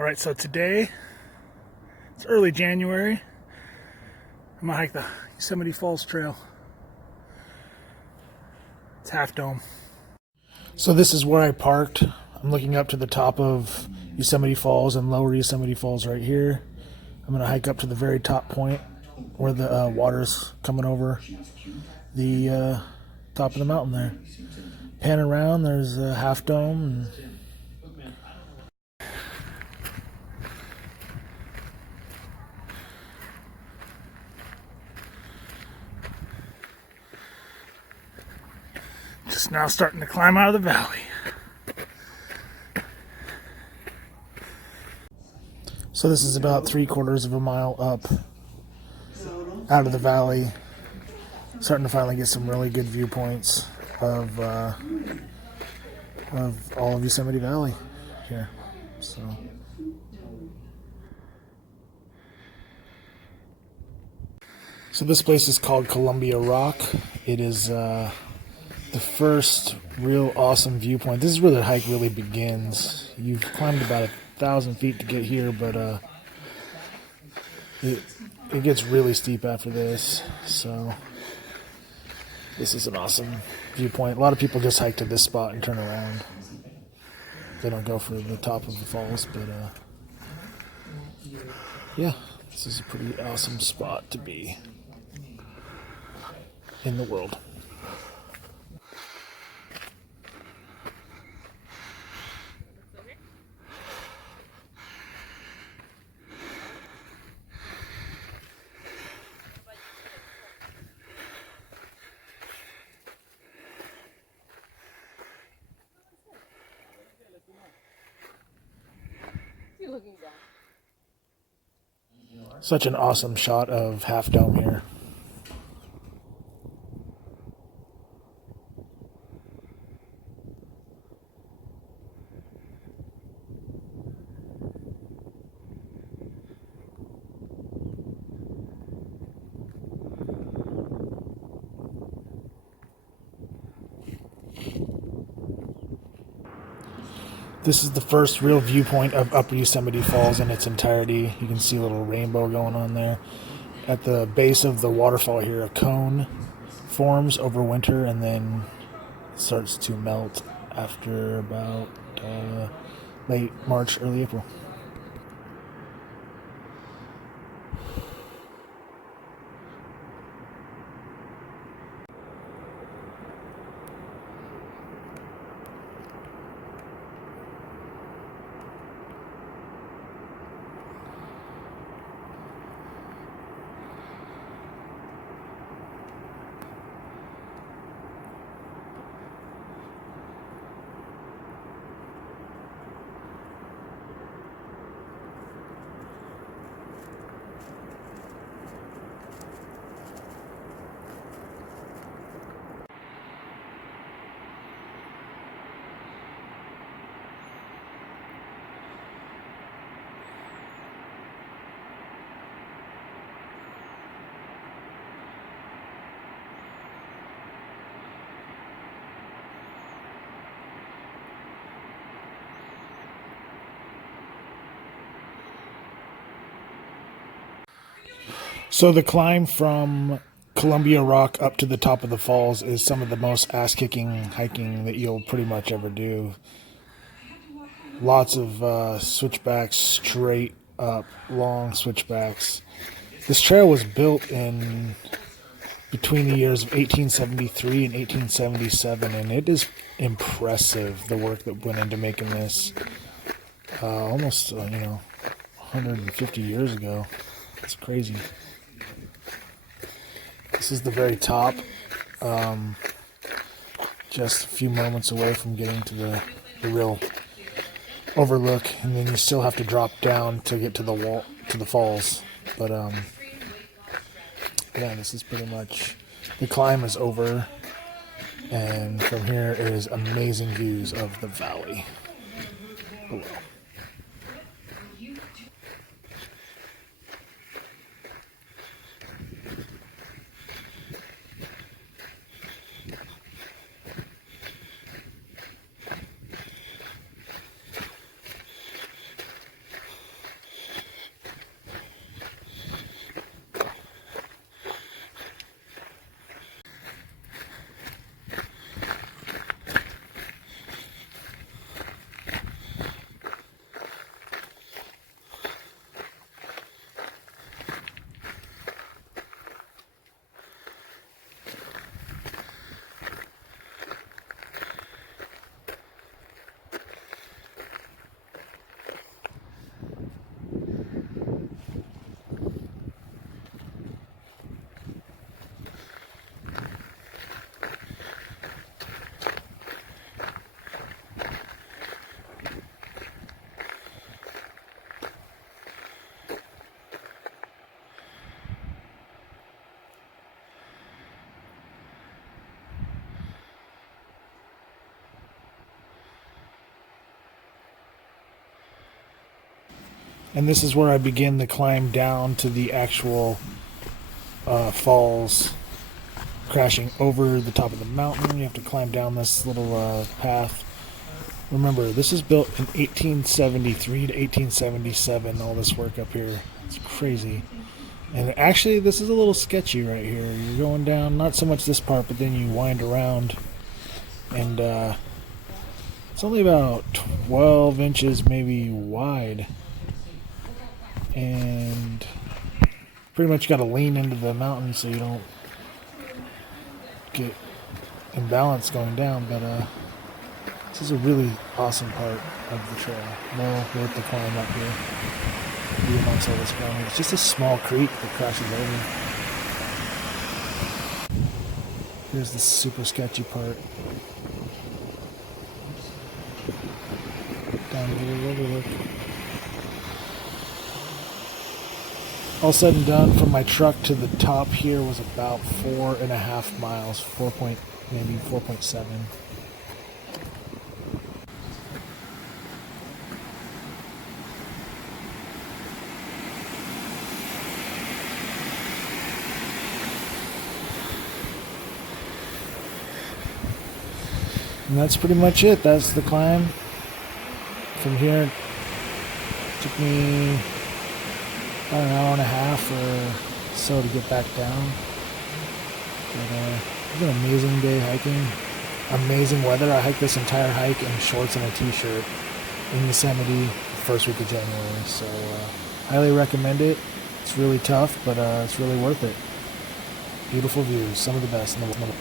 Alright, so today, it's early January. I'm gonna hike the Yosemite Falls Trail. It's Half Dome. So this is where I parked. I'm looking up to the top of Yosemite Falls and lower Yosemite Falls right here. I'm gonna hike up to the very top point where the water's coming over the top of the mountain there. Pan around, there's a Half Dome, and just now starting to climb out of the valley. So this is about 3/4 of a mile up out of the valley. Starting to finally get some really good viewpoints of all of Yosemite Valley here. So this place is called Columbia Rock. It is the first real awesome viewpoint. This is where the hike really begins. You've climbed about 1,000 feet to get here, but it gets really steep after this. So this is an awesome viewpoint. A lot of people just hike to this spot and turn around. They don't go for the top of the falls, but yeah, this is a pretty awesome spot to be in the world. Looking down. Such an awesome shot of Half Dome here. This is the first real viewpoint of Upper Yosemite Falls in its entirety. You can see a little rainbow going on there. At the base of the waterfall here, a cone forms over winter and then starts to melt after about late March, early April. So the climb from Columbia Rock up to the top of the falls is some of the most ass-kicking hiking that you'll pretty much ever do. Lots of switchbacks, straight up, long switchbacks. This trail was built in between the years of 1873 and 1877, and it is impressive, the work that went into making this almost 150 years ago. It's crazy. This is the very top, just a few moments away from getting to the real overlook, and then you still have to drop down to get to the wall, to the falls. But yeah, this is pretty much, the climb is over, and from here is amazing views of the valley below. And this is where I begin the climb down to the actual falls, crashing over the top of the mountain. You have to climb down this little path. Remember, this is built in 1873 to 1877, all this work up here. It's crazy. And actually, this is a little sketchy right here. You're going down, not so much this part, but then you wind around. And it's only about 12 inches maybe wide. And pretty much got to lean into the mountain so you don't get imbalanced going down. But this is a really awesome part of the trail. Well worth the climb up here. Be amongst all this ground. It's just a small creek that crashes over. Here's the super sketchy part. Down here, overlook. All said and done, from my truck to the top here was about 4.5 miles, maybe 4.7. And that's pretty much it. That's the climb. From here, it took me about an hour and a half or so to get back down. But it was an amazing day hiking. Amazing weather. I hiked this entire hike in shorts and a t-shirt in Yosemite the first week of January. So highly recommend it. It's really tough, but it's really worth it. Beautiful views. Some of the best in the world.